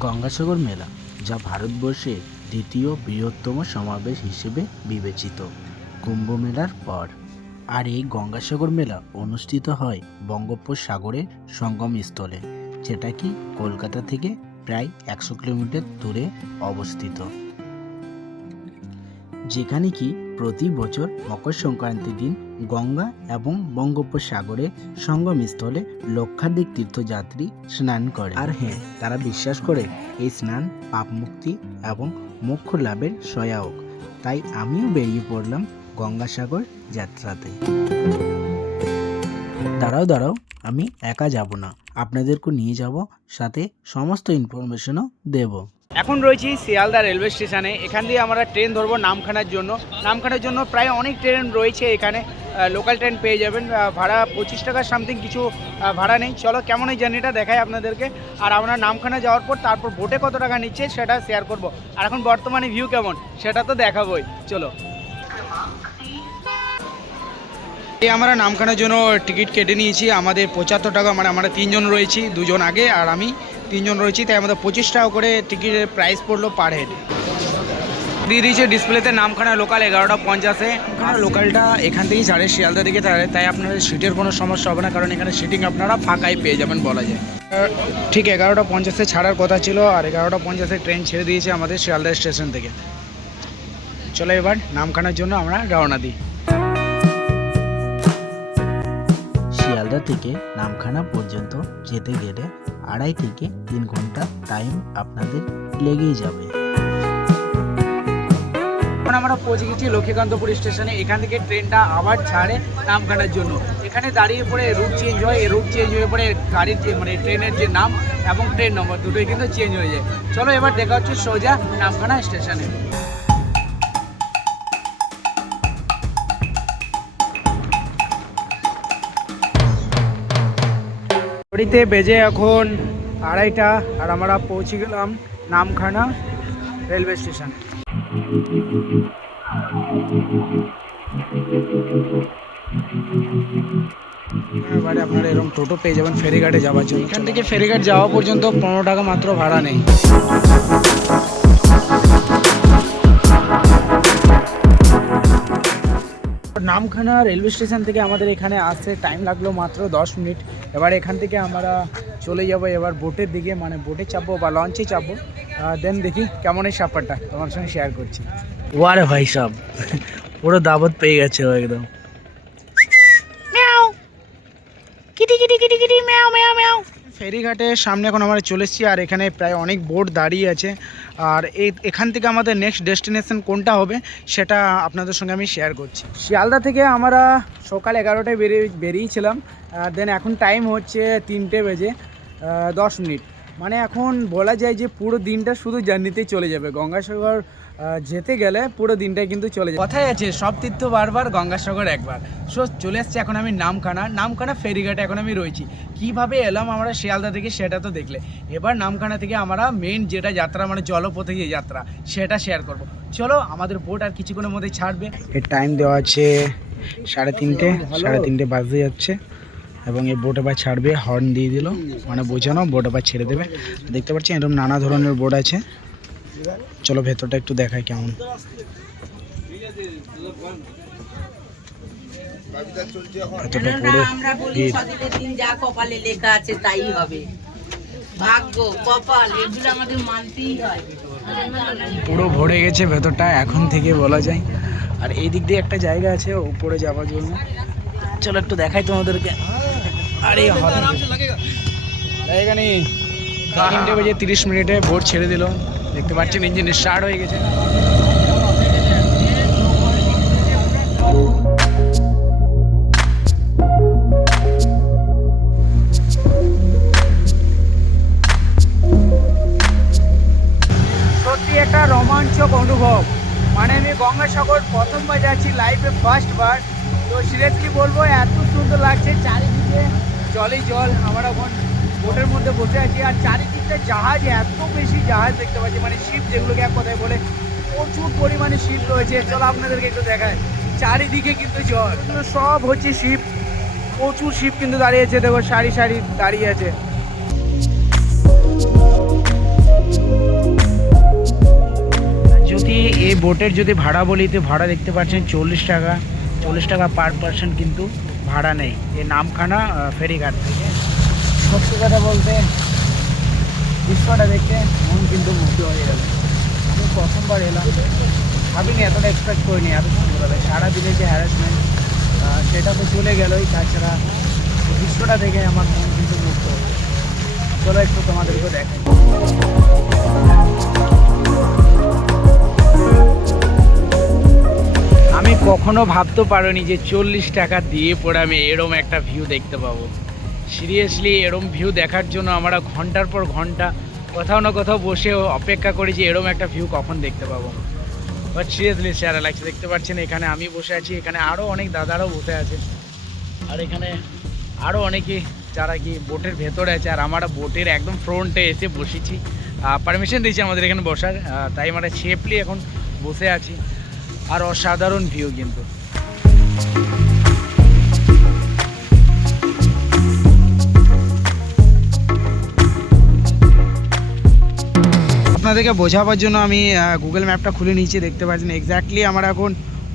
গঙ্গাসাগর মেলা, যা ভারতবর্ষে দ্বিতীয় বৃহত্তম সমাবেশ হিসেবে বিবেচিত কুম্ভ মেলার পর। আর এই গঙ্গাসাগর মেলা অনুষ্ঠিত হয় বঙ্গোপসাগরের সঙ্গম স্থলে যেটা কি কলকাতা থেকে প্রায় একশো কিলোমিটার দূরে অবস্থিত। যেখানে কি প্রতি বছর মকর সংক্রান্তির দিন গঙ্গা এবং বঙ্গোপসাগরের সঙ্গমস্থলে লক্ষাধিক তীর্থযাত্রী স্নান করে। আর হ্যাঁ তারা বিশ্বাস করে, এই স্নান পাপ মুক্তি এবং মোক্ষ লাভের সহায়ক। তাই আমিও বেরিয়ে পড়লাম গঙ্গাসাগর যাত্রাতে। দাঁড়াও দাঁড়াও, আমি একা যাব না। আপনাদেরকে নিয়ে যাব, সাথে সমস্ত ইনফরমেশনও দেবো। এখন রয়েছি শিয়ালদা রেলওয়ে স্টেশনে। এখান দিয়ে আমরা ট্রেন ধরবো নামখানার জন্য। নামখানার জন্য প্রায় অনেক ট্রেন রয়েছে এখানে। লোকাল ট্রেন পেয়ে যাবেন। ভাড়া পঁচিশ টাকার সামথিং কিছু ভাড়া নেই। চলো, কেমন এই জার্নিটা দেখাই আপনাদেরকে। আর আমরা নামখানা যাওয়ার পর তারপর বোটে কত টাকা নিচ্ছে সেটা শেয়ার করব। আর এখন বর্তমানে ভিউ কেমন, সেটা তো দেখাবোই। চলো। এই আমরা নামখানার জন্য টিকিট কেটে নিয়েছি। আমাদের পঁচাত্তর টাকা মানে আমরা তিনজন রয়েছি, দুজন আগে আর আমি। তিনজন রয়েছি, তাই আমাদের পঁচিশ টাকা করে টিকিটের প্রাইস পড়ল পার হেড দিয়ে দিয়েছে ডিসপ্লেতে নামখানা লোকাল এগারোটা পঞ্চাশে। লোকালটা এখান থেকেই ছাড়ে শিয়ালদা দিকে ছাড়ে তাই আপনাদের সিটের কোনো সমস্যা হবে না, কারণ এখানে সিটিং আপনারা ফাঁকাই পেয়ে যাবেন বলা যায়। ঠিক এগারোটা পঞ্চাশে ছাড়ার কথা ছিল, আর এগারোটা পঞ্চাশে ট্রেন ছেড়ে দিয়েছে আমাদের শিয়ালদা স্টেশন থেকে। চলো এবার নামখানার জন্য আমরা রওনা দিই। শিয়ালদা থেকে নামখানা পর্যন্ত যেতে গেলে আড়াই থেকে তিন ঘণ্টা টাইম আপনাদের লেগেই যাবে। আমরা পৌঁছে গেছি লক্ষ্মীকান্তপুর স্টেশনে। এখান থেকে ট্রেনটা আবার ছাড়ে নামখানার জন্য। এখানে দাঁড়িয়ে পড়ে রুট চেঞ্জ হয়। এই রুট চেঞ্জ হয়ে পড়ে গাড়ির যে মানে ট্রেনের যে নাম এবং ট্রেন নম্বর দুটোই কিন্তু চেঞ্জ হয়ে যায়। চলো এবার দেখা হচ্ছে সোজা নামখানা স্টেশনে। ঘড়িতে বেজে এখন আড়াইটা আর আমরা পৌঁছে গেলাম নামখানা রেলওয়ে স্টেশন। এবারে আপনারা এরকম টোটো পেয়ে যাবেন ফেরিঘাটে যাওয়ার জন্য। এখান থেকে ফেরিঘাট যাওয়া পর্যন্ত পনেরো টাকা মাত্র ভাড়া নেই। নামখানা রেলওয়ে স্টেশন থেকে আমাদের এখানে আসতে টাইম লাগল মাত্র দশ মিনিট। এবার এখান থেকে আমরা চলে যাব এবার বোটের দিকে মানে বোটে চাপবো বা লঞ্চে চাপবো। দেন দেখি কেমন এই সাফারটা তোমার সঙ্গে শেয়ার করছি। ওয়ারে ভাই সব পুরো দাবত পেয়ে গেছে ও একদম। ফেরিঘাটের সামনে এখন আমরা চলে এসেছি আর এখানে প্রায় অনেক বোট দাঁড়িয়ে আছে। আর এই এখান থেকে আমাদের নেক্সট ডেস্টিনেশন কোনটা হবে সেটা আপনাদের সঙ্গে আমি শেয়ার করছি। শিয়ালদা থেকে আমরা সকাল এগারোটায় বেরিয়ে বেরিয়েছিলাম দেন এখন টাইম হচ্ছে তিনটে বেজে দশ মিনিট। মানে এখন বলা যায় যে পুরো দিনটা শুধু জার্নিতেই চলে যাবে। গঙ্গাসাগর যেতে গেলে পুরো দিনটাই কিন্তু চলে যায়। কথাই আছে, সব তীর্থ বারবার, গঙ্গাসাগর একবার। সো, চলে এসছে এখন আমি নামখানা। নামখানা ফেরিঘাটে এখন আমি রয়েছি। কীভাবে এলাম আমরা শিয়ালদা থেকে সেটা তো দেখলে। এবার নামখানা থেকে আমরা মেন যেটা যাত্রা মানে জলপথে যে যাত্রা, সেটা শেয়ার করব। চলো, আমাদের বোট আর কিছুক্ষণের মধ্যে ছাড়বে। এর টাইম দেওয়া আছে সাড়ে তিনটে সাড়ে তিনটে বাজতে যাচ্ছে। এবং এই বোট আবার ছাড়বে হর্ন দিয়ে দিল। মানে বোঝানো বোট আবার ছেড়ে দেবে। দেখতে পাচ্ছি এরকম নানা ধরনের বোট আছে। চলো ভেতরটা একটু দেখাই কেমন। পুরো আমরা বলি ভিড়। দিন যা কপালে লেখা আছে তাই হবে। ভাগ্য কপাল এগুলো আমাদের মানতেই হয়। পুরো ভরে গেছে ভেতরটা এখন থেকে বলা যায়। আর এই দিক দিয়ে একটা জায়গা আছে উপরে যাওয়ার জন্য। চলো একটু দেখাই তোমাদেরকে। আরে নেই তিনটে বেজে তিরিশ মিনিটে ভোট ছেড়ে দিল। দেখতে পাচ্ছেন ইঞ্জিন স্টার্ট হয়ে গেছে। সত্যি একটা রোমাঞ্চক অনুভব। মানে আমি গঙ্গাসাগর প্রথমবার যাচ্ছি লাইফে ফার্স্ট বার। তো সিরিয়াসলি বলব, এত সুন্দর লাগছে, চারিদিকে জলই জল, আমরা এখন বোটের মধ্যে বসে আছি আর চারিদিকটা জাহাজ, এত বেশি জাহাজ দেখতে পাচ্ছি। মানে শিপ যেগুলোকে এক কথায় বলে, প্রচুর পরিমাণে শিপ রয়েছে। চলো আপনাদেরকে একটু দেখায় চারিদিকে কিন্তু জল। সব হচ্ছে শিপ। প্রচুর শিপ কিন্তু দাঁড়িয়েছে দেখো, সারি সারি দাঁড়িয়ে আছে। এই বোটের যদি ভাড়া বলি, তো ভাড়া দেখতে পাচ্ছেন চল্লিশ টাকা। চল্লিশ টাকা পার পার্সন কিন্তু ভাড়া নেই। এই নামখানা ফেরিঘাট। থেকে সত্যি কথা বলতে, দৃশ্যটা দেখে মন কিন্তু মুগ্ধ হয়ে যাবে। আমি প্রথমবার এলাম। ভাবিনি এতটা এক্সপেক্ট করিনি, এত সুন্দর হবে। সারা সারাদিনের যে হ্যারাসমেন্ট সেটা তো চলে গেলই। তাছাড়া দৃশ্যটা দেখে আমার মন কিন্তু মুগ্ধ চলো একটু তোমাদেরকেও দেখাই। আমি কখনো ভাবতে পারিনি যে চল্লিশ টাকা দিয়ে পরে আমি এরম একটা ভিউ দেখতে পাবো। সিরিয়াসলি এরম ভিউ দেখার জন্য আমরা ঘণ্টার পর ঘণ্টা কোথাও না কোথাও বসে অপেক্ষা করি যে এরম একটা ভিউ কখন দেখতে পাবো। বাট সিরিয়াসলি সেরা লাগছে দেখতে পাচ্ছেন, এখানে আমি বসে আছি, এখানে আরও অনেক দাদারাও বসে আছে। আর এখানে আরও অনেকে যারা কি বোটের ভেতরে আছে, আর আমরা বোটের একদম ফ্রন্টে এসে বসেছি। পারমিশন দিয়েছি আমাদের এখানে বসার তাই আমরা সেফলি এখন বসে আছি। আর অসাধারণ ভিউ কিন্তু। আপনাদেরকে বোঝাবার জন্য আমি গুগল ম্যাপটা খুলে নিয়েছি দেখতে পাচ্ছেন এক্স্যাক্টলি আমরা এখন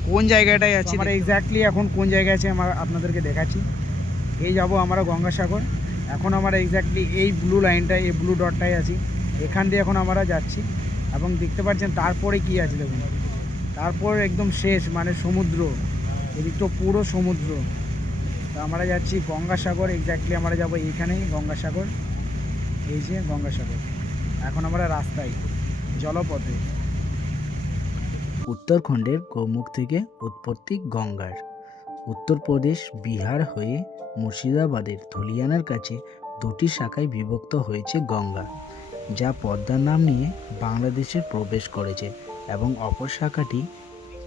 কোন জায়গাটায় আছি আমরা এক্স্যাক্টলি এখন কোন জায়গায় আছে আমরা আপনাদেরকে দেখাচ্ছি। এই যাব আমরা গঙ্গাসাগর। এখন আমরা এক্স্যাক্টলি এই ব্লু লাইনটায় এই ব্লু ডটটায় আছি। এখান দিয়ে এখন আমরা যাচ্ছি। এবং দেখতে পাচ্ছেন তারপরে কি আছে দেখুন। তারপর একদম শেষ মানে সমুদ্র। এদিকটা পুরো সমুদ্র। তো আমরা যাচ্ছি গঙ্গাসাগর এক্স্যাক্টলি আমরা যাব এইখানেই গঙ্গাসাগর। এই যে গঙ্গাসাগর। আমরা রাস্তায়, জলপথে। উত্তরখণ্ডের গোমুখ থেকে উৎপত্তি গঙ্গার। উত্তরপ্রদেশ, বিহার হয়ে মুর্শিদাবাদের ধুলিয়ানার কাছে দুটি শাখায় বিভক্ত হয়েছে গঙ্গা, যা পদ্মার নাম নিয়ে বাংলাদেশে প্রবেশ করেছে এবং অপর শাখাটি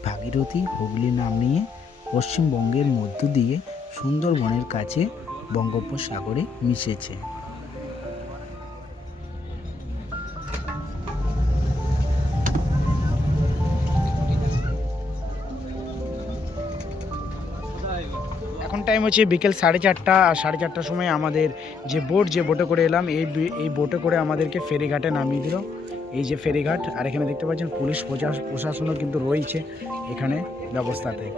ভাগীরথী হুগলি নাম নিয়ে পশ্চিমবঙ্গের মধ্য দিয়ে সুন্দরবনের কাছে বঙ্গোপসাগরে মিশেছে। টাইম হচ্ছে বিকেল সাড়ে চারটা, আর সাড়ে চারটার সময় আমাদের যে বোট যে বোটে করে এলাম, এই এই বোটে করে আমাদেরকে ফেরিঘাটে নামিয়ে দিল। এই যে ফেরিঘাট, আর এখানে দেখতে পাচ্ছেন পুলিশ প্রশাস- প্রশাসনও কিন্তু রয়েছে এখানে ব্যবস্থাতে।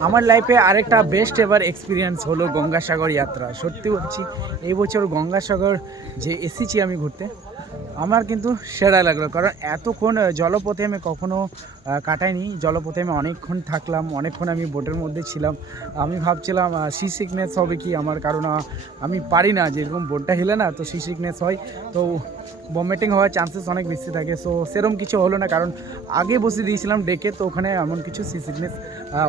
আমার লাইফে আরেকটা বেস্ট এবার এক্সপিরিয়েন্স হলো গঙ্গাসাগর যাত্রা। সত্যি বলছি, এই বছর গঙ্গাসাগর যে এসেছি আমি ঘুরতে আমার কিন্তু সেরা লাগল কারণ এতক্ষণ জলপথে আমি কখনো আহ, কাটাইনি। জলপথে আমি অনেকক্ষণ থাকলাম অনেকক্ষণ আমি বোটের মধ্যে ছিলাম। আমি ভাবছিলাম সি সিকনেস হবে কি আমার? কারণ আমি পারি না যেরকম বোটটা হিলে না তো সি সিকনেস হয়। তো ভমিটিং হওয়ার চান্সেস অনেক বেশি থাকে। সো সেরকম কিছু হলো না কারণ আগে বসে দিয়েছিলাম ডেকে তো ওখানে এমন কিছু সি সিকনেস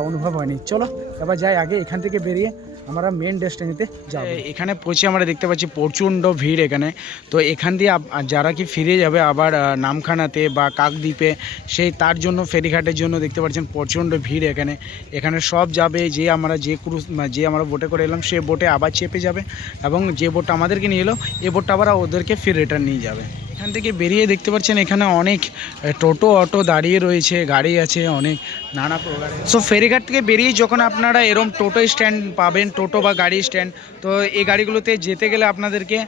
অনুভব হয়নি। চলো এবার যাই আগে এখান থেকে বেরিয়ে। আমরা মেন ডেস্টিনিতে যাব। এখানে পৌঁছে আমরা দেখতে পাচ্ছি প্রচণ্ড ভিড় এখানে। তো এখান দিয়ে যারা কি ফিরে যাবে আবার নামখানাতে বা কাকদ্বীপে, সেই তার জন্য ফেরিঘাটের জন্য দেখতে পাচ্ছেন প্রচণ্ড ভিড় এখানে। এখানে সব যাবে যে আমরা যে ক্রুজ যে আমরা বোটে করে এলাম, সে বোটে আবার চেপে যাবে এবং যে বোটটা আমাদেরকে নিয়ে এলো, এ বোটটা আবার ওদেরকে ফির রিটার্ন নিয়ে যাবে। এখান থেকে বেরিয়ে দেখতে পাচ্ছেন এখানে অনেক টোটো, অটো দাঁড়িয়ে রয়েছে, গাড়ি আছে, অনেক নানা প্রকারের সো ফেরিঘাট থেকে বেরিয়ে যখন আপনারা এরম টোটো স্ট্যান্ড পাবেন, টোটো বা গাড়ি স্ট্যান্ড তো এই গাড়িগুলোতে যেতে গেলে আপনাদেরকে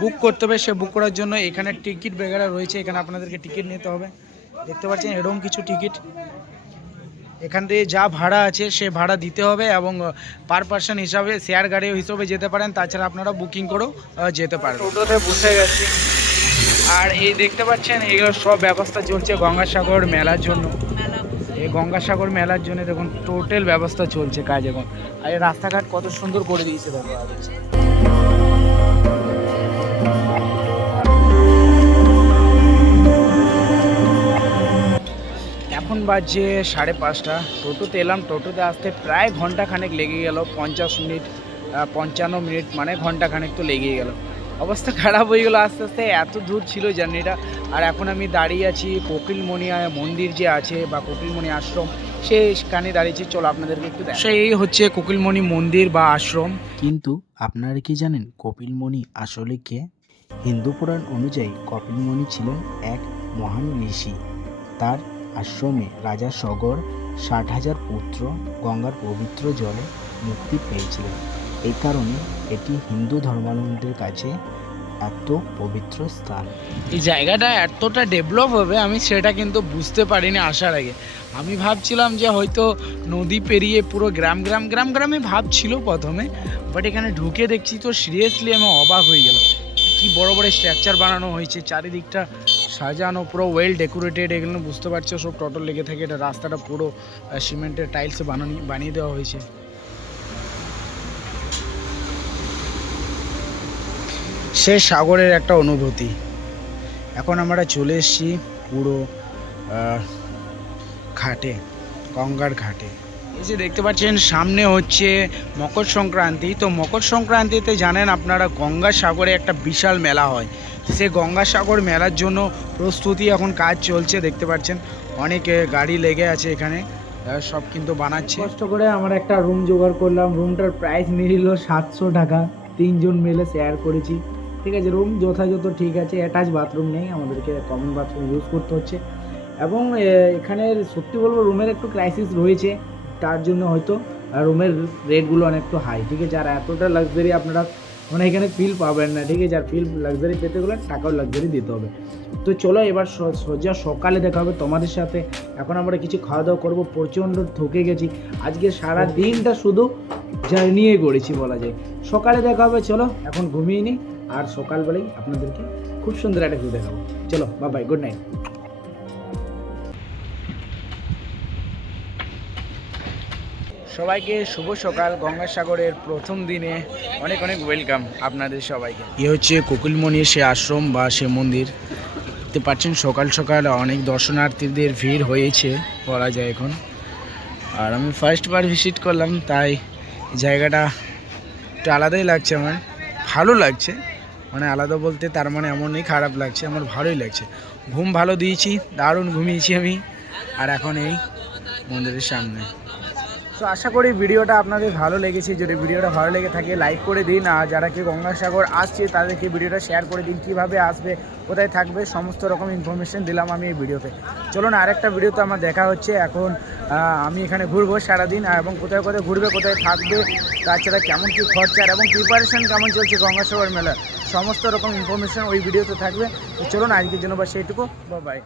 বুক করতে হবে। সে বুক করার জন্য এখানে টিকিট বেগারা রয়েছে, এখানে আপনাদেরকে টিকিট নিতে হবে। দেখতে পাচ্ছেন এরকম কিছু টিকিট এখান থেকে যা ভাড়া আছে, সে ভাড়া দিতে হবে এবং পার পার্সন হিসাবে শেয়ার গাড়ি হিসাবে যেতে পারেন। তাছাড়া আপনারা বুকিং করেও যেতে পারেন টোটোতে বসে গেছি। আর এই দেখতে পাচ্ছেন এগুলো সব ব্যবস্থা চলছে গঙ্গাসাগর মেলার জন্য। এই গঙ্গাসাগর মেলার জন্য দেখুন টোটাল ব্যবস্থা চলছে কাজ এখন আর এই রাস্তাঘাট কত সুন্দর করে দিয়েছে দেখো এখন বাজছে সাড়ে পাঁচটা। টোটোতে এলাম টোটোতে আসতে প্রায় ঘণ্টা খানেক লেগে গেল পঞ্চাশ মিনিট পঞ্চান্ন মিনিট মানে ঘণ্টা খানেক তো লেগেই গেল। অবস্থা খারাপ হয়ে গেলো আস্তে আস্তে এত দূর ছিল জার্নিটা। আর এখন আমি দাঁড়িয়ে আছি কোকিলমণি আহ, মন্দির যে আছে বা কোকিলমণি আশ্রম সেখানে দাঁড়িয়েছি। চলো আপনাদেরকে একটু দেখ এই হচ্ছে কোকিলমণি মন্দির বা আশ্রম। কিন্তু আপনারা কি জানেন কপিলমণি আসলে কে? হিন্দু পুরাণ অনুযায়ী কপিলমণি ছিলেন এক মহান ঋষি। তার আশ্রমে রাজা সগর ষাট হাজার পুত্র গঙ্গার পবিত্র জলে মুক্তি পেয়েছিলেন। এই কারণে এটি হিন্দু ধর্মাবলম্বীদের কাছে এত পবিত্র স্থান। এই জায়গাটা এতটা ডেভেলপ হবে, আমি সেটা কিন্তু বুঝতে পারিনি আসার আগে। আমি ভাবছিলাম যে হয়তো নদী পেরিয়ে পুরো গ্রাম গ্রাম গ্রাম, গ্রামে ভাবছিল প্রথমে বাট এখানে ঢুকে দেখছি তো সিরিয়াসলি আমি অবাক হয়ে গেল কি বড় বড় স্ট্রাকচার বানানো হয়েছে, চারিদিকটা সাজানো, পুরো ওয়েল ডেকোরেটেড এগুলো বুঝতে পারছ, সব টটল লেগে থাকে, এটা রাস্তাটা পুরো সিমেন্টের টাইলসে বানানি, বানিয়ে দেওয়া হয়েছে। সে সাগরের একটা অনুভূতি। এখন আমরা চলে এসেছি পুরো ঘাটে, গঙ্গার ঘাটে। এই যে দেখতে পাচ্ছেন, সামনে হচ্ছে মকর সংক্রান্তি। তো মকর সংক্রান্তিতে জানেন আপনারা গঙ্গাসাগরে একটা বিশাল মেলা হয়। সে গঙ্গাসাগর মেলার জন্য প্রস্তুতি এখন কাজ চলছে, দেখতে পাচ্ছেন। অনেক গাড়ি লেগে আছে এখানে সব কিন্তু বানাচ্ছে। কষ্ট করে আমরা একটা রুম জোগাড় করলাম। রুমটার প্রাইস নিল সাতশো টাকা। তিনজন মিলে শেয়ার করেছি। ঠিক আছে রুম যথাযথ ঠিক আছে অ্যাটাচ বাথরুম নেই, আমাদেরকে কমন বাথরুম ইউজ করতে হচ্ছে। এবং এখানে সত্যি বলব রুমের একটু ক্রাইসিস রয়েছে, তার জন্য হয়তো রুমের রেটগুলো অনেকটা হাই ঠিক আছে? আর এতটা লাক্সারি আপনারা মানে এখানে ফিল পাবেন না, ঠিক আছে? আর ফিল লাক্সারি পেতে গেলে টাকাও লাক্সারি দিতে হবে। তো চলো এবার স- সোজা সকালে দেখা হবে তোমাদের সাথে। এখন আমরা কিছু খাওয়া দাওয়া করব, প্রচণ্ড থকে গেছি। আজকে সারা দিনটা শুধু জার্নিয়ে করেছি বলা যায়। সকালে দেখা হবে, চলো, এখন ঘুমিয়ে নিই আর সকালবেলায় আপনাদেরকে খুব সুন্দর একটা ভিউ দেখাবো। চলো বা বাই গুড নাইট সবাইকে শুভ সকাল, গঙ্গাসাগরের প্রথম দিনে অনেক অনেক ওয়েলকাম আপনাদের সবাইকে। এ হচ্ছে কোকিলমণির সে আশ্রম বা সে মন্দির। দেখতে পাচ্ছেন সকাল সকাল অনেক দর্শনার্থীদের ভিড় হয়েছে বলা যায় এখন। আর আমি ফার্স্ট বার ভিজিট করলাম, তাই জায়গাটা একটু আলাদাই লাগছে আমার। ভালো লাগছে। মানে আলাদা বলতে তার মানে এমনই খারাপ লাগছে, আমার ভালোই লাগছে। ঘুম ভালো দিয়েছি, দারুণ ঘুমিয়েছি আমি। আর এখন এই মন্দিরের সামনে। তো আশা করি ভিডিওটা আপনাদের ভালো লেগেছে। যদি ভিডিওটা ভালো লেগে থাকে লাইক করে দিন। আর যারা কি গঙ্গাসাগর আসছে, তাদেরকে ভিডিওটা শেয়ার করে দিন। কীভাবে আসবে, কোথায় থাকবে, সমস্ত রকম ইনফরমেশন দিলাম আমি এই ভিডিওতে। চলুন, আরেকটা ভিডিওতে আমার দেখা হচ্ছে। এখন আমি এখানে ঘুরবো সারাদিন। এবং কোথায় কোথায় ঘুরবে, কোথায় থাকবে, তাছাড়া কেমন কী খরচার এবং প্রিপারেশন কেমন চলছে গঙ্গাসাগর মেলার। সমস্ত রকম ইনফরমেশন ওই ভিডিওতে থাকবে। চলুন আজকের জন্য বা সেইটুকু বাই